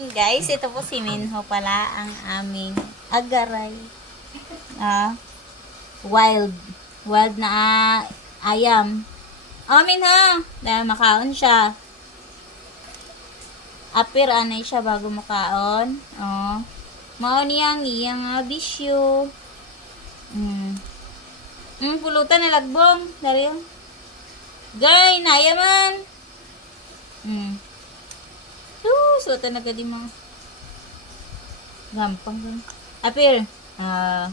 Guys, ito po si Minho pala ang aming agaray. Ah, wild. Wild na ah, ayam. Oh, Minho! Dahil makaon siya. Apir anay siya bago makaon. Oh. Mao niyang iyang uh, bisyo. Mm. Mm, pulutan na lagbong. Dari. Gay, naya man. Mm. Uh, suota na gadi mga. Gampang gan. Apir. Ah.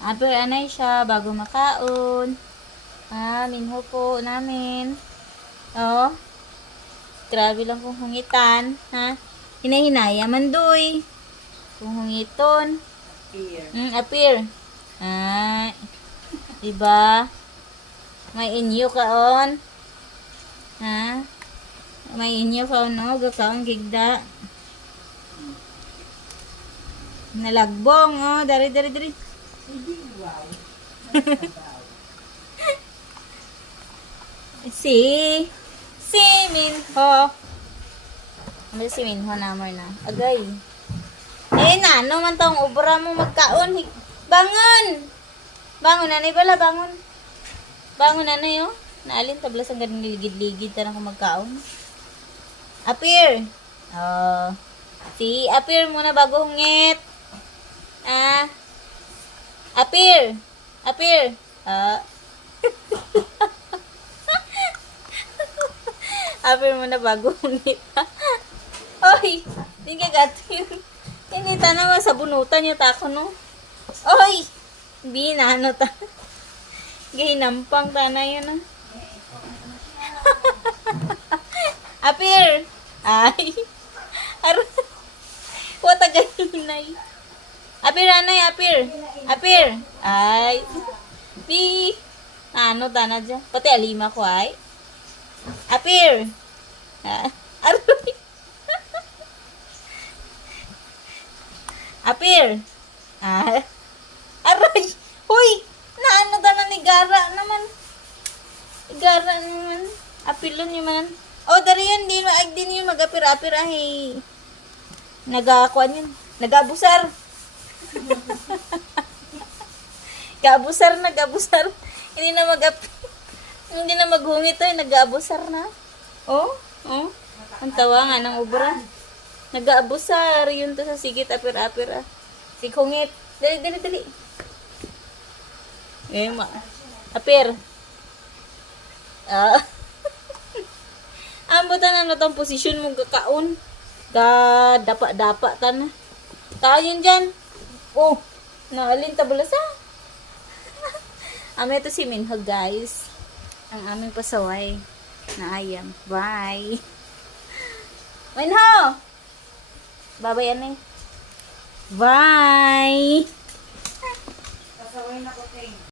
apir anay siya bago makaon. Ah, minho po namin. Oh. Grabe lang kung hungitan, ha? Hinahinaya man doy. Kung hungiton. Here. Mm, appear. Ah, diba? May inyo kaon. Ha? May inyo kaon, no? Gakaon gigda. Nalagbong, oh. Dari, dari, dari. Si, si Minho. Ano si Minho naman na? Agay. Eh, na, ano man tong obra mo magkaon? Bangon! Bangon na pala, bangon. Bangon na yun. Naalin, tablas ang ganun ligid-ligid ta na kung magkaon. Appear. Oh. Si, appear muna bago hungit. Ah. Appear. Appear. Ah. Appear muna bago hungit. Oy! Hindi ka gato yun. Hindi ta naman sa bunutan yung tako, no? Oy! Binano ta. Gahinampang ta na yun, ah. Appear! Ay! Aray! Wata gahinay. Appear, anay, appear! Appear! Ay! Bi! Ano ta na dyan? Pati alima ko, ay. Appear! Ah! Appear! Ah, aray! Hoy! Naano ta na ni Gara naman? Gara naman. Apilon yun man. Oh, dari yun. Di, ay, din yun mag-apir-apir ay. Nagakuan yun. Nagabusar. Gabusar na, gabusar. Hindi na mag Hindi na maghungit to, nag-aabusar na. Oh, oh. Ang tawa nga ng ubra. Nag-aabusar. Yun to sa sigit, apir-apir ah. Si Kungit. Dali, dali, dali. Eh, ma. Apir. Ah. Ambutan na no tong posisyon mo gakaon. Ga dapa-dapa ta na. Kayon dyan. Oh, naalin tabula sa. Ame to si Minho, guys. Ang aming pasaway na ayam. Bye. Minho! Babay, anay. Bye! Kasaway na ko.